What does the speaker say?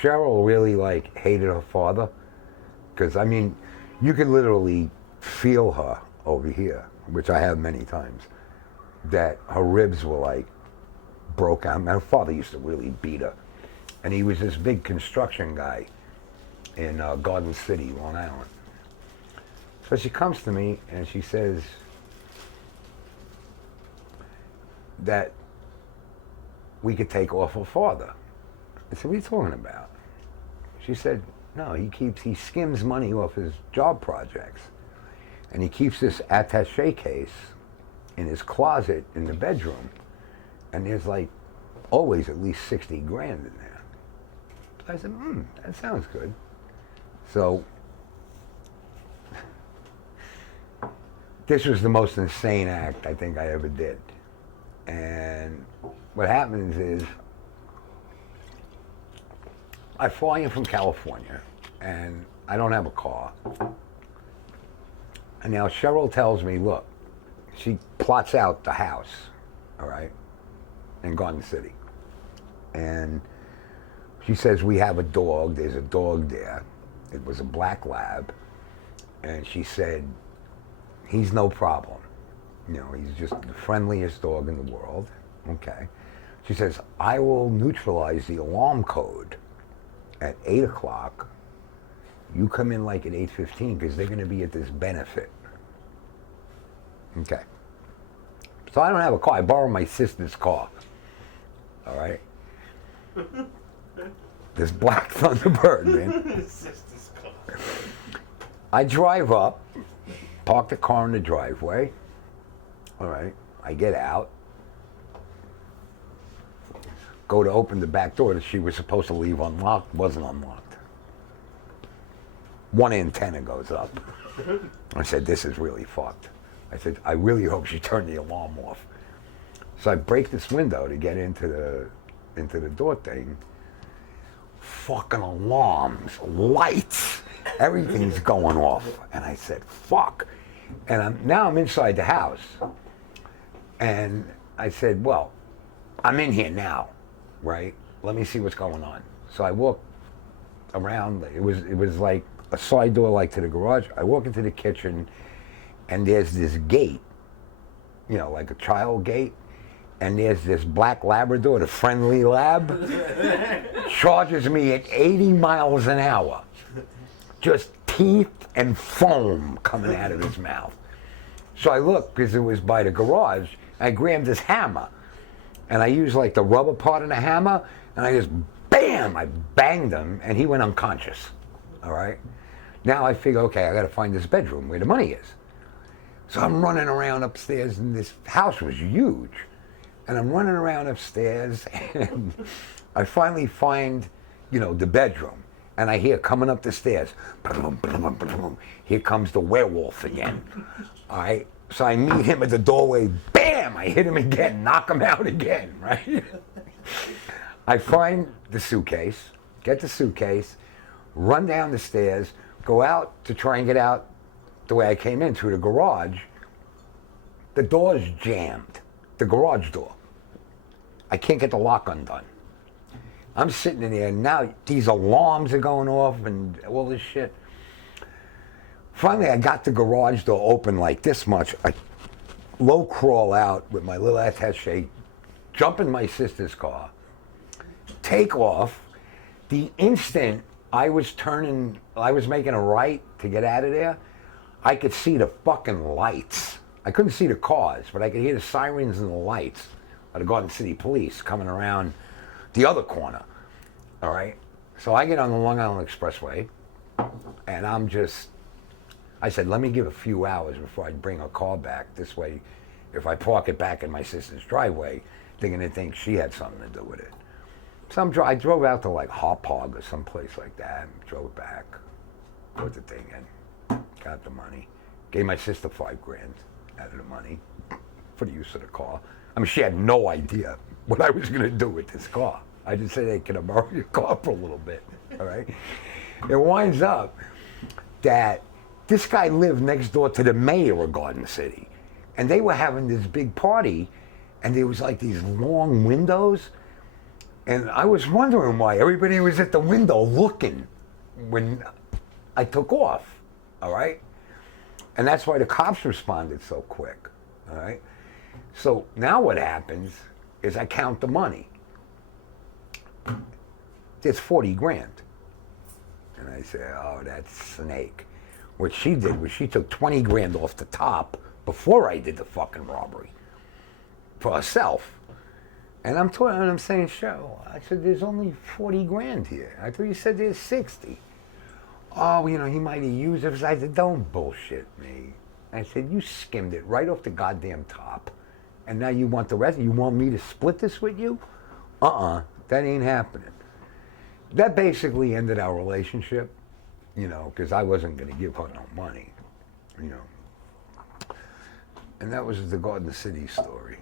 Cheryl really like hated her father, because I mean, you could literally feel her over here, which I have many times, that her ribs were like broke out. My father used to really beat her, and he was this big construction guy in Garden City, Long Island. So she comes to me and she says that we could take off her father. I said, what are you talking about? She said, no, he skims money off his job projects. And he keeps this attaché case in his closet in the bedroom. And there's like always at least 60 grand in there. So I said, that sounds good. So this was the most insane act I think I ever did. And what happens is, I fly in from California, and I don't have a car. And now Cheryl tells me, look, she plots out the house, all right, in Garden City. And she says, we have a dog, there's a dog there. It was a black lab. And she said, he's no problem. You know, he's just the friendliest dog in the world. Okay. She says, I will neutralize the alarm code at 8 o'clock. You come in like at 8:15 because they're going to be at this benefit. Okay. So I don't have a car. I borrow my sister's car. All right. This black Thunderbird, man. Sister's car. I drive up, park the car in the driveway. All right. I get out. Go to open the back door that she was supposed to leave unlocked, wasn't unlocked. One antenna goes up. I said, this is really fucked. I said, I really hope she turned the alarm off. So I break this window to get into the door thing. Fucking alarms, lights, everything's going off. And I said, fuck. And now I'm inside the house. And I said, well, I'm in here now. Right? Let me see what's going on. So I walk around. It was like a side door, like to the garage. I walk into the kitchen, and there's this gate, you know, like a child gate, and there's this black Labrador, the friendly lab, charges me at 80 miles an hour, just teeth and foam coming out of his mouth. So I look, because it was by the garage. I grabbed this hammer. And I used like the rubber part of the hammer, and I just, bam, I banged him, and he went unconscious, all right? Now I figure, okay, I gotta find this bedroom where the money is. So I'm running around upstairs, and this house was huge. And I'm running around upstairs, and I finally find, you know, the bedroom. And I hear coming up the stairs, here comes the werewolf again, all right? So I meet him at the doorway, bam, I hit him again, knock him out again, right? I find the suitcase, get the suitcase, run down the stairs, go out to try and get out the way I came in, through the garage. The door's jammed, the garage door. I can't get the lock undone. I'm sitting in there, and now these alarms are going off and all this shit. Finally, I got the garage door open like this much. I low crawl out with my little attaché, jump in my sister's car, take off. The instant I was making a right to get out of there, I could see the fucking lights. I couldn't see the cars, but I could hear the sirens and the lights of the Garden City police coming around the other corner. All right? So I get on the Long Island Expressway, and I said, let me give a few hours before I bring her car back. This way, if I park it back in my sister's driveway, they're going to think she had something to do with it. So I drove out to like Hauppauge or someplace like that, and drove back, put the thing in, got the money, gave my sister $5 grand out of the money for the use of the car. I mean, she had no idea what I was going to do with this car. I just said, hey, can I borrow your car for a little bit, all right? It winds up that this guy lived next door to the mayor of Garden City, and they were having this big party, and there was like these long windows, And I was wondering why everybody was at the window looking when I took off, all right? And that's why the cops responded so quick, all right? So now what happens is I count the money. There's 40 grand. And I say, oh, that's snake. What she did was she took 20 grand off the top before I did the fucking robbery for herself. And I'm talking, and I'm saying, Cheryl, I said, there's only 40 grand here. I thought you said there's 60. Oh, you know, he might have used it. I said, don't bullshit me. I said, you skimmed it right off the goddamn top. And now you want the rest? You want me to split this with you? That ain't happening. That basically ended our relationship, you know, because I wasn't going to give her no money, you know. And that was the Garden City story.